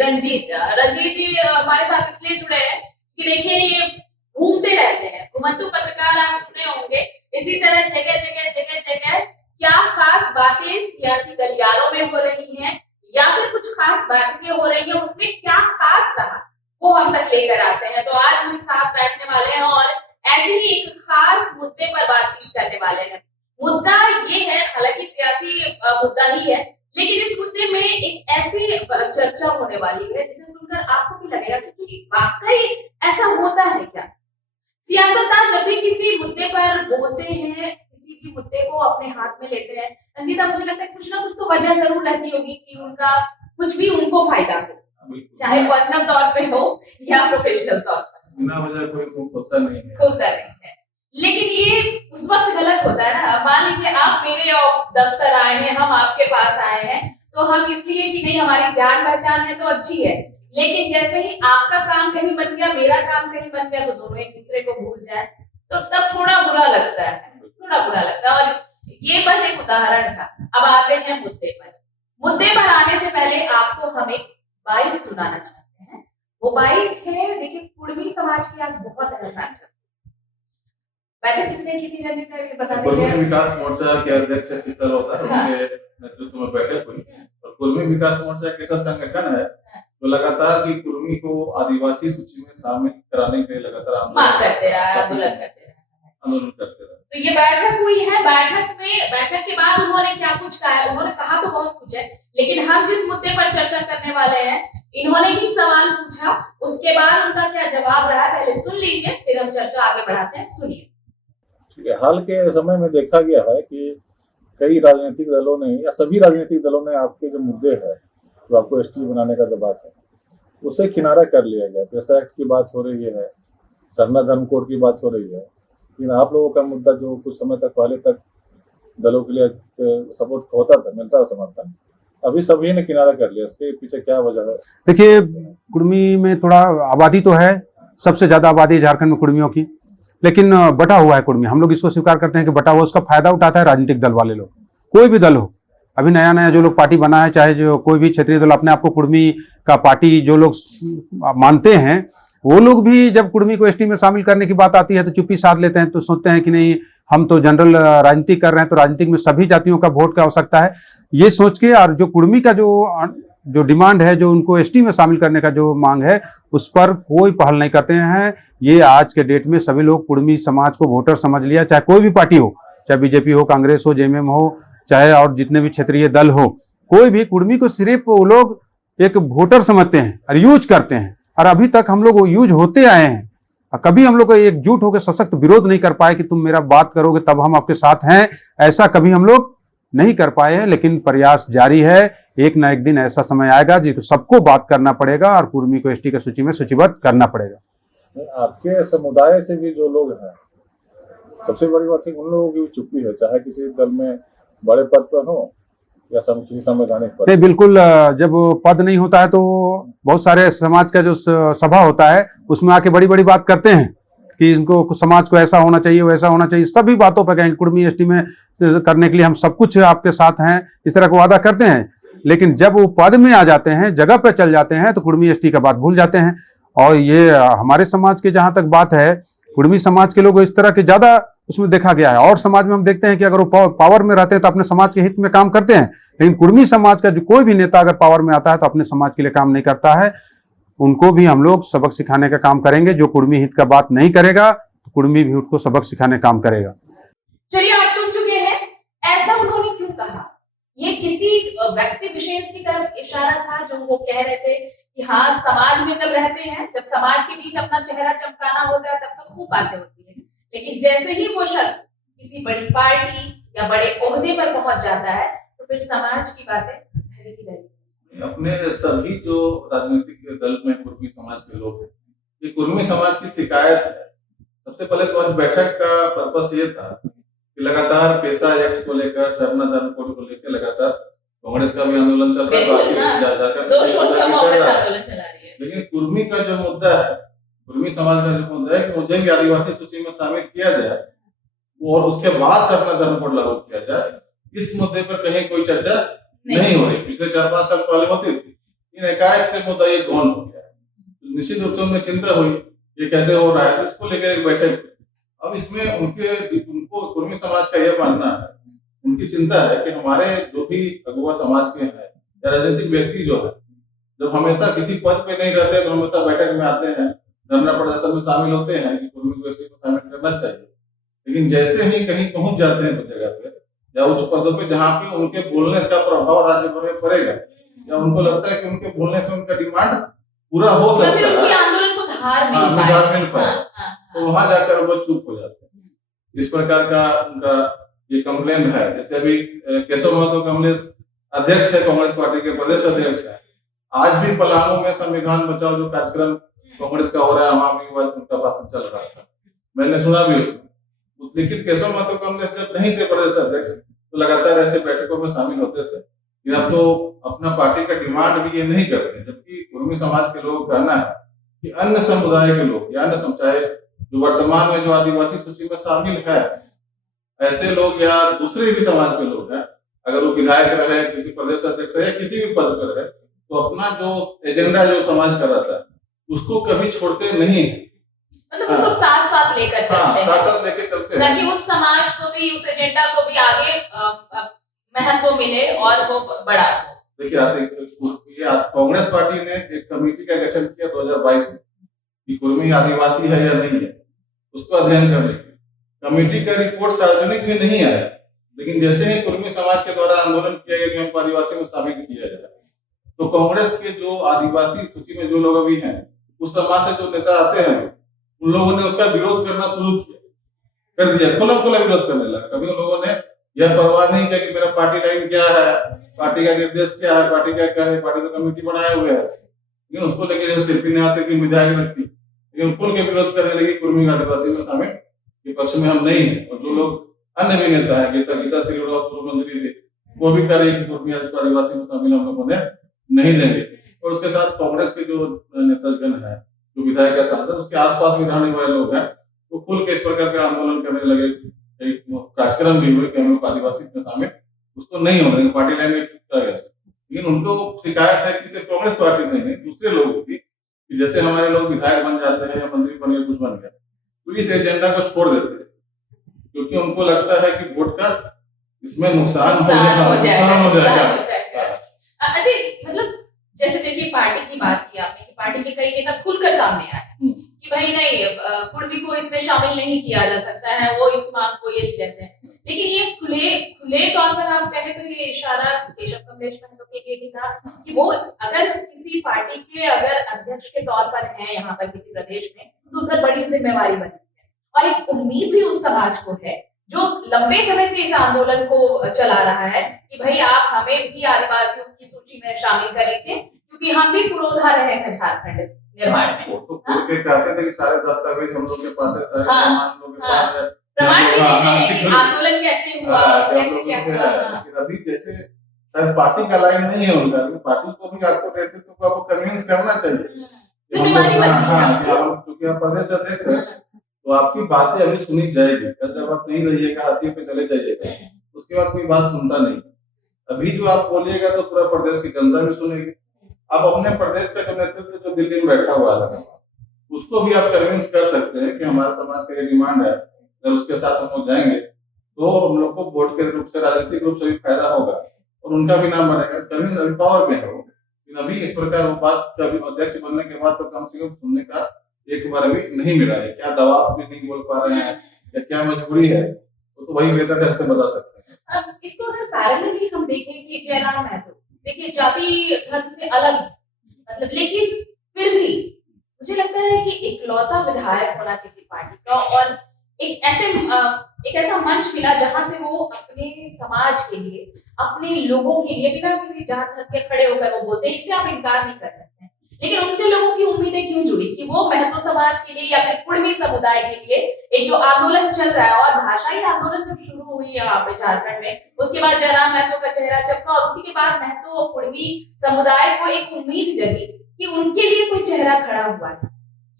रंजीत रंजीत जी हमारे साथ इसलिए जुड़े हैं कि देखिए ये घूमते रहते हैं, घुमंतु पत्रकार आप सुने होंगे। इसी तरह जगह क्या खास बातें सियासी गलियारों में हो रही हैं या फिर कुछ खास बैठकें हो रही हैं, उसमें क्या खास रहा वो हम तक लेकर आते हैं। तो आज हम साथ बैठने वाले हैं और ऐसे ही एक खास मुद्दे पर बातचीत करने वाले हैं। मुद्दा ये है, हालांकि सियासी मुद्दा ही है, लेकिन इस मुद्दे में एक ऐसी चर्चा होने वाली है जिसे सुनकर आपको भी लगेगा कि वाकई ऐसा होता है क्या। सियासतदान जब भी किसी मुद्दे पर बोलते हैं, किसी भी मुद्दे को अपने हाथ में लेते हैं, रंजीता मुझे लगता है कुछ ना कुछ तो वजह जरूर रहती होगी कि उनका कुछ भी उनको फायदा हो, चाहे पर्सनल तौर पे हो या प्रोफेशनल तौर पर। बिना वजह कोई होता नहीं है। लेकिन ये उस वक्त गलत होता है ना। मान लीजिए आप मेरे दफ्तर आए हैं, हम आपके पास आए हैं, तो हम इसलिए कि नहीं हमारी जान पहचान है तो अच्छी है, लेकिन जैसे ही आपका काम कहीं बन गया, मेरा काम कहीं बन गया, तो दोनों एक दूसरे को भूल जाए तो तब थोड़ा बुरा लगता है, थोड़ा बुरा लगता है। और ये बस एक उदाहरण था। अब आते हैं मुद्दे पर। मुद्दे पर आने से पहले आपको हम एक बाइट सुनाना चाहते हैं। वो बाइट है, देखिए कुर्मी समाज की आज बहुत अहम बैठक किसने की थी रंजीत भाई, बता दीजिए। कुर्मी विकास मोर्चा के अध्यक्ष शीतल होता है, उनके नेतृत्व में बैठक हुई। और कुर्मी विकास मोर्चा एक ऐसा संगठन है जो लगातार की कुर्मी को आदिवासी सूची में शामिल कराने के लिए लगातार आंदोलन करते रहे। तो ये बैठक हुई है। बैठक के बाद उन्होंने क्या कुछ कहा है, उन्होंने कहा तो बहुत कुछ है, लेकिन हम जिस मुद्दे पर चर्चा करने वाले हैं, इन्होंने ही सवाल पूछा, उसके बाद उनका क्या जवाब रहा, पहले सुन लीजिए, फिर हम चर्चा आगे बढ़ाते हैं। सुनिए। हाल के समय में देखा गया है कि कई राजनीतिक दलों ने या सभी राजनीतिक दलों ने आपके जो मुद्दे हैं, जो आपको एसटी बनाने का जो बात है, उसे किनारा कर लिया गया। पैसा एक्ट की बात हो रही है, सरना धर्म कोड की बात हो रही है, लेकिन आप लोगों का मुद्दा जो कुछ समय तक पहले तक दलों के लिए सपोर्ट होता था, मिलता था समर्थन, अभी सभी ने किनारा कर लिया। इसके पीछे क्या वजह है? देखिए, कुर्मी में थोड़ा आबादी तो है, सबसे ज्यादा आबादी झारखंड में कुर्मियों की, लेकिन बटा हुआ है कुर्मी। हम लोग इसको स्वीकार करते हैं कि बटा हुआ, उसका फायदा उठाता है राजनीतिक दल वाले लोग, कोई भी दल हो। अभी नया नया जो लोग पार्टी बना है, चाहे जो कोई भी क्षेत्रीय दल अपने आप को कुर्मी का पार्टी जो लोग मानते हैं, वो लोग भी जब कुर्मी को एसटी में शामिल करने की बात आती है तो चुप्पी साध लेते हैं, तो सोचते हैं कि नहीं हम तो जनरल राजनीति कर रहे हैं, तो राजनीतिक में सभी जातियों का वोट की आवश्यकता है, ये सोच के। और जो कुर्मी का जो डिमांड है, जो उनको एसटी में शामिल करने का जो मांग है, उस पर कोई पहल नहीं करते हैं। ये आज के डेट में सभी लोग कुर्मी समाज को वोटर समझ लिया, चाहे कोई भी पार्टी हो, चाहे बीजेपी हो, कांग्रेस हो, जेएमएम हो, चाहे और जितने भी क्षेत्रीय दल हो, कोई भी कुर्मी को सिर्फ वो लोग एक वोटर समझते हैं और यूज करते हैं। और अभी तक हम लोग वो यूज होते आए हैं। कभी हम लोग को एकजुट होकर सशक्त विरोध नहीं कर पाए कि तुम मेरा बात करोगे तब हम आपके साथ हैं, ऐसा कभी हम लोग नहीं कर पाए हैं। लेकिन प्रयास जारी है। एक ना एक दिन ऐसा समय आएगा जिसको सबको बात करना पड़ेगा और कुर्मी को एसटी की सूची में सूचीबद्ध करना पड़ेगा। आपके समुदाय से भी जो लोग हैं, सबसे बड़ी बात है उन लोगों की चुप्पी है, चाहे किसी दल में बड़े पद पर हो या किसी संवैधानिक पद। नहीं, बिल्कुल। जब पद नहीं होता है तो बहुत सारे समाज का जो सभा होता है उसमें आके बड़ी बड़ी बात करते हैं कि इनको समाज को ऐसा होना चाहिए, वैसा होना चाहिए। सभी बातों पर कहेंगे कुर्मी एसटी में करने के लिए हम सब कुछ आपके साथ हैं, इस तरह का वादा करते हैं। लेकिन जब वो पद में आ जाते हैं, जगह पे चल जाते हैं, तो कुर्मी एसटी का बात भूल जाते हैं। और ये हमारे समाज के जहां तक बात है, कुर्मी समाज के लोग इस तरह के ज्यादा उसमें देखा गया है। और समाज में हम देखते हैं कि अगर वो पावर में रहते हैं तो अपने समाज के हित में काम करते हैं, लेकिन कुर्मी समाज का जो कोई भी नेता अगर पावर में आता है तो अपने समाज के लिए काम नहीं करता है। उनको भी हम लोग सबक सिखाने का काम करेंगे। जो कुर्मी हित का बात नहीं करेगा तो कुर्मी भी उसको सबक सिखाने का काम करेगा। चलिए, आप सुन चुके हैं ऐसा उन्होंने क्यों कहा। ये किसी व्यक्ति विशेष की तरफ इशारा था जो वो कह रहे थे कि हाँ, समाज में जब रहते हैं, जब समाज के बीच अपना चेहरा चमकाना होता है तब तो खूब बातें होती है, लेकिन जैसे ही वो शख्स किसी बड़ी पार्टी या बड़े ओहदे पर पहुंच जाता है तो फिर समाज की बातें धरी की धरी। अपने सभी जो राजनीतिक दल में कुर्मी समाज के लोग हैं, ये कुर्मी समाज की शिकायत है। सबसे पहले तो आज बैठक का पर्पस ये था कि लगातार पेशा एक्ट को लेकर, सरना धर्म कोड को लेकर लगातार कांग्रेस का भी आंदोलन चल रहा है, लेकिन कुर्मी का जो मुद्दा है, कुर्मी समाज का जो मुद्दा है कि मुझे भी आदिवासी सूची में शामिल किया जाए और उसके बाद सरना धर्म कोड लागू किया जाए, इस मुद्दे पर कहीं कोई चर्चा नहीं हो रही। पिछले 4-5 साल पहले होती थी, लेकिन एकाएक से मुद्दा ये गौन हो गया। तो निश्चित रूप से उनमें चिंता हुई ये कैसे हो रहा है, तो इसको लेकर एक बैठक। अब इसमें उनको कुर्मी समाज का यह मानना है, उनकी चिंता है कि हमारे जो भी अगुआ समाज के हैं या राजनीतिक व्यक्ति जो है, जब हमेशा किसी पद पे नहीं रहते तो हमेशा बैठक में आते हैं, धरना प्रदर्शन में शामिल होते हैं कि कुर्मी को एसटी को शामिल करना चाहिए, लेकिन जैसे ही कहीं पहुंच जाते हैं कुछ जगह पे या उच्च पदों पे जहाँ पे उनके बोलने का प्रभाव राज्य भर में पड़ेगा या उनको लगता है कि उनके बोलने से उनका डिमांड पूरा हो तो फिर सकता उनके है, आंदोलन को धार मिल धार पाए। मिल पाए, तो वहां जाकर वो चुप हो जाते हैं। इस प्रकार का उनका ये कंप्लेंट है। जैसे अभी केशव महतो कमलेश अध्यक्ष है, कांग्रेस पार्टी के प्रदेश अध्यक्ष है, आज भी पलामू में संविधान बचाओ जो कार्यक्रम कांग्रेस का हो रहा है, वहां भी उनका भाषण चल रहा था, मैंने सुना भी उसमें। लेकिन केशव महतो कमलेश जब नहीं थे प्रदेश अध्यक्ष तो लगातार ऐसे बैठकों में शामिल होते थे, लेकिन अब तो अपना पार्टी का डिमांड भी ये नहीं करते। जबकि कुर्मी समाज के लोग कहना है कि अन्य समुदाय के लोग या अन्य समुदाय जो वर्तमान में जो आदिवासी सूची में शामिल है, ऐसे लोग या दूसरे भी समाज के लोग हैं, अगर वो विधायक रहे, किसी प्रदेश अध्यक्ष रहे, किसी भी पद पर रहे, तो अपना जो एजेंडा जो समाज का रहता है उसको कभी छोड़ते नहीं है, मतलब उसको साथ साथ लेकर चलते हैं, साथ साथ लेके चलते हैं ताकि उस समाज को भी, उस एजेंडा को भी आगे महत्व मिले और वो बड़ा हो। देखिए कांग्रेस पार्टी ने एक कमेटी का गठन किया 2022 में कि कुर्मी आदिवासी है या नहीं है, उसको अध्ययन करने की। कमेटी का रिपोर्ट सार्वजनिक में नहीं आया, लेकिन जैसे ही कुर्मी समाज के द्वारा आंदोलन किया गया कि हमको आदिवासी में शामिल किया जाए, तो कांग्रेस के जो आदिवासी सूची में जो लोग अभी हैं, उस समाज से जो नेता आते हैं, उन लोगों ने उसका विरोध करना शुरू कर दिया, खुला विरोध करने लगा। कभी उन लोगों ने यह परवाह नहीं किया कि मेरा पार्टी लाइन क्या है, पार्टी का निर्देश क्या है, पार्टी क्या कर रही है, पार्टी तो कमेटी बनाए हुए है, लेकिन उसको लेकर जैसे सिर्फी ने आते कि विधायक व्यक्ति, लेकिन खुल के विरोध करने लगी कुर्मी आदिवासी में शामिल के पक्ष में हम नहीं है। और जो लोग अन्य भी नेता है, गीता श्रीवास्तव पूर्व मंत्री थे, वो भी कह रहे कि कुर्मी आदिवासी में शामिल हम लोगों ने नहीं देंगे। और उसके साथ कांग्रेस के जो नेतागण है, जो विधायक का सांसद, उसके आसपास में रहने वाले लोग हैं, वो खुल के इस प्रकार का आंदोलन करने लगे। एक कार्यक्रम भी हुए कि हम लोग आदिवासी में शामिल उसको नहीं होने देंगे, पार्टी लाइन में किया गया। लेकिन उनको शिकायत है कि सिर्फ कांग्रेस पार्टी से नहीं, दूसरे लोग भी, कि जैसे हमारे लोग विधायक बन जाते हैं या मंत्री बन गए, कुछ बन गया, तो इस एजेंडा को छोड़ देते हैं, क्योंकि उनको लगता है कि वोट का इसमें नुकसान हो जाएगा। अच्छा, मतलब जैसे देखिए पार्टी की बात की आपने कि पार्टी के कई नेता खुलकर सामने आए कि भाई नहीं, कुर्मी को इसमें शामिल नहीं किया जा सकता है, वो इस मांग को ये नहीं कहते हैं। लेकिन ये खुले तौर पर आप कहें तो ये इशारा केशव कमलेश महतो के लिए भी था कि वो अगर किसी पार्टी के अगर अध्यक्ष के तौर पर हैं यहाँ पर किसी प्रदेश में, तो उन पर बड़ी जिम्मेवारी बनती है और एक उम्मीद भी उस समाज को है जो लंबे समय से इस आंदोलन को चला रहा है कि भाई आप हमें भी आदिवासियों की सूची में शामिल कर लीजिए, क्योंकि हम भी पुरोधा रहे हैं झारखंड निर्माण में। वो तो कहते थे कि सारे दस्तावेज हम लोग के पास है, सारे प्रमाण हम लोग के पास है, प्रमाण भी देते हैं कि आंदोलन कैसे हुआ, कैसे क्या हुआ। लेकिन अभी जैसे शायद पार्टी का लाइन नहीं है उनका, लेकिन पार्टी को भी आपको नेतृत्व को आपको कन्विंस करना चाहिए, जिम्मेवारी बनती है, क्योंकि आप प्रदेश अध्यक्ष हैं, तो आपकी बातें अभी सुनी जाएगी। जब आप नहीं रहिएगा, हाशिए पे चले जाइएगा, उसके बाद कोई बात सुनता नहीं। अभी जो आप बोलिएगा तो पूरा प्रदेश की जनता भी सुनेगी। आप अपने प्रदेश का जो नेतृत्व जो दिल्ली में बैठा हुआ है, उसको भी आप कन्विंस कर सकते हैं कि हमारा समाज का ये डिमांड है, अगर उसके साथ हम लोग जाएंगे तो हम लोग को वोट के रूप से, राजनीतिक रूप से भी फायदा होगा और उनका भी नाम बनेगा। कन्विंस अभी पावर में है वो, लेकिन अभी इस प्रकार वो बात कभी अध्यक्ष बनने के बाद तो कम से कम सुनने का एक बार भी नहीं मिला है। क्या दबाव भी नहीं बोल पा रहे हैं या क्या मजबूरी है, तो वही बेहतर ढंग से बता सकते हैं। अब इसको अगर पैरेलली हम देखें कि जयराम महतो देखिए जाति धर्म से अलग, मतलब, लेकिन फिर भी मुझे लगता है कि इकलौता विधायक होना किसी पार्टी का और एक ऐसा मंच मिला जहां से वो अपने समाज के लिए, अपने लोगों के लिए बिना किसी जात धर्म के खड़े होकर वो बोलते हैं, इससे आप इनकार नहीं कर सकते। लेकिन उनसे लोगों की उम्मीदें क्यों जुड़ी कि वो महतो समाज के लिए या फिर कुर्मी समुदाय के लिए एक जो आंदोलन चल रहा है, और भाषाई आंदोलन जब शुरू हुई है यहाँ पे झारखंड में, उसके बाद जयराम महतो का चेहरा चपका और उसी के बाद महतो और कुर्मी समुदाय को एक उम्मीद जगी कि उनके लिए कोई चेहरा खड़ा हुआ है।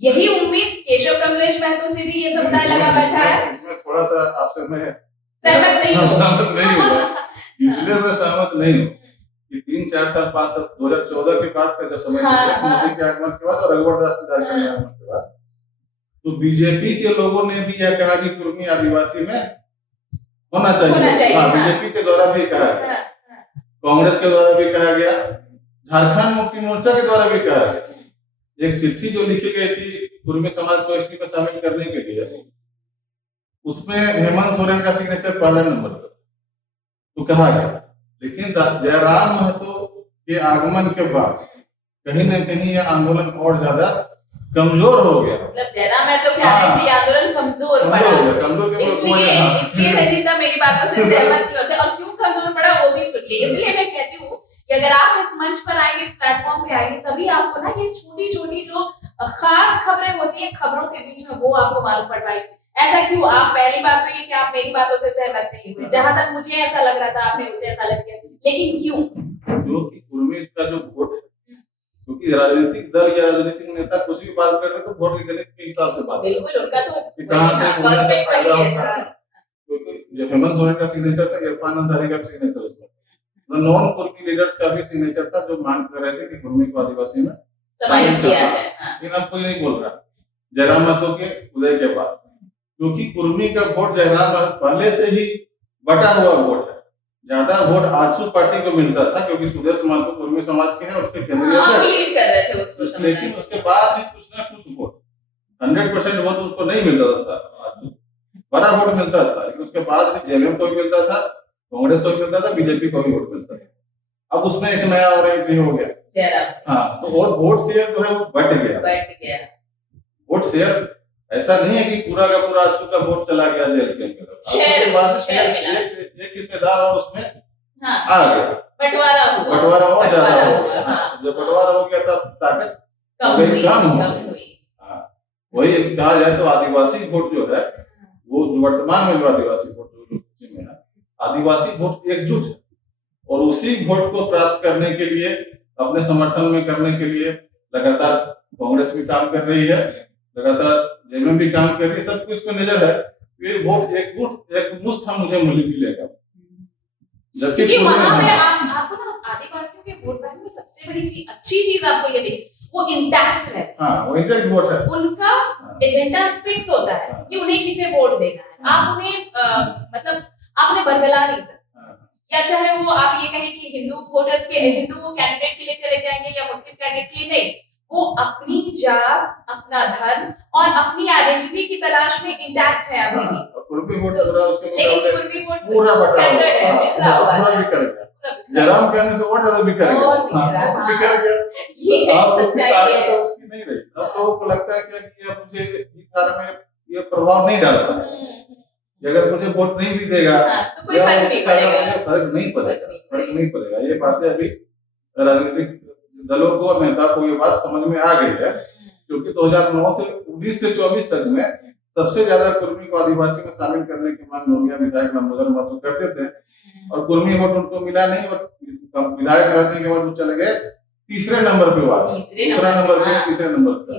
यही उम्मीद केशव कमलेश महतो से भी ये समुदाय लगा बैठा है। इसमें थोड़ा सा आपसे मैं सहमत नहीं हूँ इसलिए मैं सहमत नहीं हूँ कि 3 3-4 साल 5 साल 2014 के बाद का जब समय हाँ, गुजरा, हाँ। मोदी के आगमन के बाद और रघुवर दास के झारखंड में आगमन के बाद, तो बीजेपी के लोगों ने भी यह कहा कि कुर्मी आदिवासी में होना चाहिए। हाँ, बीजेपी के द्वारा भी कहा गया, कांग्रेस के द्वारा भी कहा गया, झारखंड मुक्ति मोर्चा के द्वारा भी कहा गया। एक चिट्ठी जो लिखी गई थी कुर्मी समाज को एसटी में शामिल करने के लिए, उसमें हेमंत सोरेन का सिग्नेचर पहले नंबर पर तो कहा गया। लेकिन जयराम महतो के आगमन के बाद कहीं न कहीं यह आंदोलन और ज्यादा कमजोर हो गया। मतलब जयराम महतो के आने से ये आंदोलन कमजोर पड़ा। इसलिए रंजीता मेरी बातों से सहमत नहीं होते। और क्यों कमजोर पड़ा वो भी सुनिए। इसलिए मैं कहती हूँ कि अगर आप इस मंच पर आएंगे, इस प्लेटफॉर्म पे आएंगे, तभी आपको ना ये छोटी छोटी जो खास खबरें होती है खबरों के बीच में, वो आपको मालूम पड़ पाएगी। ऐसा क्यों? आप पहली बात तो ये कि आप मेरी बातों से सहमत नहीं हुए, जहां तक मुझे ऐसा लग रहा था आपने उसे ऐसा लग गया, लेकिन क्यों? क्योंकि कुर्मी का जो वोट है, क्योंकि राजनीतिक दल या राजनीतिक नेता कुछ भी बात करते तो वोट के गणित के हिसाब से बात बिल्कुल उनका तो कहां से पर्सपेक्टिव वही है। क्योंकि जब हेमंत सोरेन का सिग्नेचर था, इरफान अंसारी का सिग्नेचर उसमें, नॉन कुर्मी लीडर्स का भी सिग्नेचर था, जो मांग कर रहे थे कि कुर्मी को आदिवासी में समाहित किया जाए। लेकिन अब कोई नहीं बोल रहा जयराम महतो के उदय के बाद, क्योंकि कुर्मी का वोट जयराम पहले से ही बटा हुआ वोट है। ज्यादा वोट आजसू पार्टी को मिलता था, क्योंकि सुदेश महतो कुर्मी समाज के हैं, उसके केंद्रीय लीड कर रहे थे उसको। लेकिन उसके बाद भी कुछ ना कुछ वोट 100% वोट उसको नहीं मिलता था। बड़ा वोट मिलता था, लेकिन उसके बाद भी जेएमएम को भी मिलता था, कांग्रेस को भी मिलता था, बीजेपी को भी वोट मिलता था। अब उसमें एक नया और एंट्री हो गया। हाँ, तो और वोट शेयर जो है वो बढ़ गया। वोट शेयर ऐसा नहीं है कि पूरा का पूरा आजसू का वोट चला गया जेल के अंदर, उसके बाद एक हिस्सेदार और उसमें आ गया, बंटवारा और ज्यादा हो गया। जब बंटवारा हो गया तब ताकत कम हो गई। वही कहा जाए तो आदिवासी वोट जो है, वो जो वर्तमान में जो आदिवासी वोट जो है, आदिवासी वोट एकजुट है, और उसी वोट को प्राप्त करने के लिए, अपने समर्थन में करने के लिए लगातार कांग्रेस भी काम कर रही है, लगातार जेएमएम भी काम कर रही है। सब कुछ को नजर है, ये वोट एक मुश्त हम मुझे मिलेगा। क्योंकि वहां पे आपको ना आदिवासियों के वोट बैंक में सबसे बड़ी अच्छी चीज आपको ये दिखी, वो इंटैक्ट है। वो इंटैक्ट वोट है। उनका एजेंडा फिक्स होता है कि उन्हें किसे वोट देना है। आप उन्हें मतलब आपने बरगला नहीं सकते, या चाहे वो आप ये कहें कि हिंदू कैंडिडेट के लिए चले जाएंगे या मुस्लिम कैंडिडेट के लिए, नहीं, वो अपनी जात, अपना धर्म और अपनी आइडेंटिटी की तलाश में इंटैक्ट है अभी भी। कुर्मी वोट पूरा उसके लेकिन कुर्मी वोट पूरा स्टैंडर्ड है, बिखरा हुआ है। जयराम कहने से वोट ज्यादा बिखर गया। ये सच्चाई है। तो उसकी नहीं रही। अब लोगों को लगता है कि अब मुझे इस धारा में ये प्रभाव नहीं डाल रहा है, अगर मुझे वोट नहीं भी देगा तो कोई फर्क नहीं पड़ेगा। ये बातें अभी राजनीतिक दलों को और नेता को ये बात समझ में आ गई है, क्योंकि 2009 से 19 से 24 तक में सबसे ज्यादा कुर्मी को आदिवासी में शामिल करने की मांग नोनिया विधायक दामोदर महतो करते थे, और कुर्मी वोट उनको मिला नहीं, और विधायक रहने के बाद वो चले गए तीसरे नंबर पे। तीसरा नंबर पे तीसरे नंबर पे।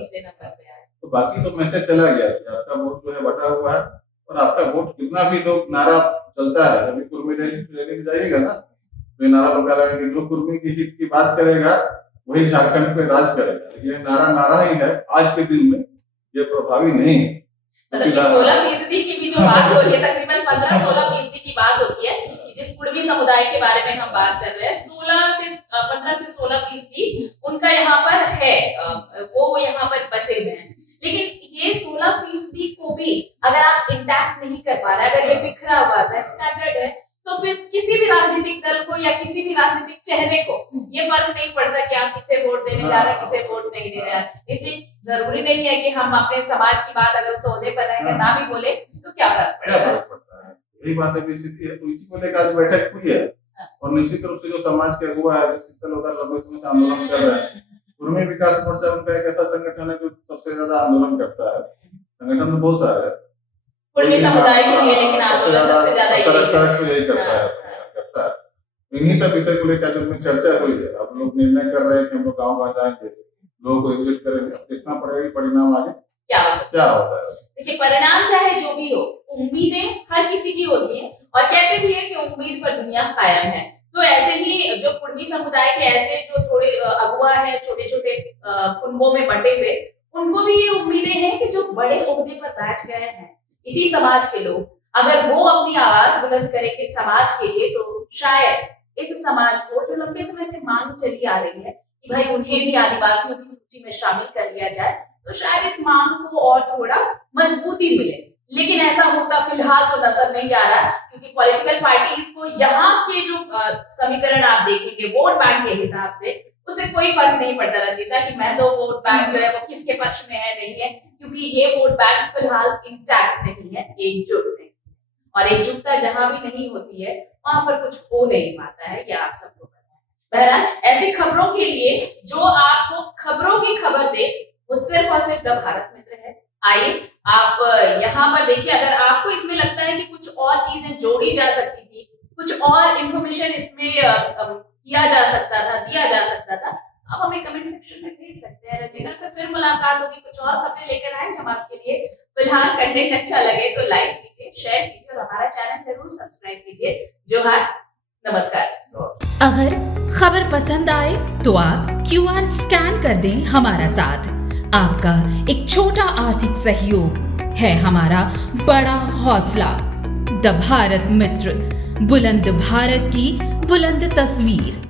तो बाकी तो मैसेज चला गया कि आपका वोट जो है बटा हुआ है, और आपका वोट कितना भी लोग नारा चलता है, अभी कुर्मी रैली में जाइएगा ना, तो नारा लगा रहे कि जो कुर्मी की हित की बात करेगा वही झारखंड पे राज करेगा। ये नारा ही है, आज के दिन में ये प्रभावी नहीं है। मतलब 16% की भी जो बात हो रही है, तकरीबन 15-16% की बात होती है कि जिस कुर्मी समुदाय के बारे में हम बात कर रहे हैं, 15 से 16% उनका यहाँ पर है, वो यहाँ पर बसे हुए हैं। लेकिन ये 16% को भी अगर आप इंटैक्ट नहीं कर पा रहे, अगर ये बिखरा हुआ स्कैटर्ड है, तो फिर किसी भी राजनीतिक दल को या किसी भी राजनीतिक चेहरे को ये फर्क नहीं पड़ता कि आप किसे वोट देने जा रहे हैं, किसे वोट नहीं दे रहे हैं। इसलिए जरूरी नहीं है कि हम अपने समाज की बात अगर सौदे पर रहेंगे ना भी बोले तो क्या फर्क पड़ता है। यही बात अभी स्थिति है। तो इसी को लेकर आज बैठक हुई है, और निश्चित रूप से जो समाज के अगुवा है, शीतल उधर लंबे समय से आंदोलन कर रहे हैं, कुर्मी विकास मोर्चा उनका एक ऐसा संगठन है जो सबसे ज्यादा आंदोलन करता है। संगठन तो बहुत सारे है कुर्मी समुदाय के लिए, लेकिन आंदोलन सबसे ज्यादा यही करता है। इन्हीं सब विषय को लेकर जब चर्चा हुई है, अब लोग निर्णय कर रहे हैं कि हम लोग गाँव जाएंगे, लोगों को एकजुट करेंगे, देखना पड़ेगा परिणाम आगे क्या होता है। देखिए, परिणाम चाहे जो भी हो, उम्मीदें हर किसी की होती है, और कहते भी है कि उम्मीद पर दुनिया कायम है। तो ऐसे ही जो कुर्मी समुदाय के ऐसे जो थोड़े अगुआ है, छोटे छोटे कुंभों में बटे हुए, उनको भी ये उम्मीदें हैं कि जो बड़े ओहदे पर बैठ गए हैं इसी समाज के लोग, अगर वो अपनी आवाज बुलंद करेंगे समाज के लिए, तो शायद इस समाज को जो लंबे समय से मांग चली आ रही है कि भाई उन्हें भी आदिवासियों की सूची में शामिल कर लिया जाए, तो शायद इस मांग को और थोड़ा मजबूती मिले। लेकिन ऐसा होता फिलहाल तो नजर नहीं आ रहा, क्योंकि पॉलिटिकल पार्टीज को यहाँ के जो समीकरण आप देखेंगे वोट बैंक के हिसाब से, उससे कोई फर्क नहीं पड़ता रंजीता कि मैं तो वोट बैंक जो है वो किसके पक्ष में है नहीं है, क्योंकि ये वोट बैंक फिलहाल इंटैक्ट नहीं है, एकजुट नहीं। और एकजुटता जहां भी नहीं होती है वहां पर कुछ हो नहीं पाता है, ये आप सबको पता है। बहरहाल ऐसी खबरों के लिए जो आपको खबरों की खबर दे वो सिर्फ और सिर्फ द भारत मित्र है। आइए आप यहाँ पर देखिए, अगर आपको इसमें लगता है कि कुछ और चीजें जोड़ी जा सकती थी, कुछ और इंफॉर्मेशन इसमें किया जा सकता था, दिया जा सकता था, आप हमें कमेंट सेक्शन में भेज सकते हैं। रंजीता से फिर मुलाकात होगी, कुछ और खबरें लेकर आएंगे हम आपके लिए। फिलहाल कंटेंट अच्छा लगे तो लाइक कीजिए, शेयर कीजिए और हमारा चैनल जरूर सब्सक्राइब कीजिए। जोहार, नमस्कार। अगर खबर पसंद आए तो आप QR स्कैन कर दें हमारा साथ। आपका एक छोटा आर्थिक सहयोग है हमारा बड़ा हौसला। द भारत मित्र, बुलंद भारत की बुलंद तस्वीर।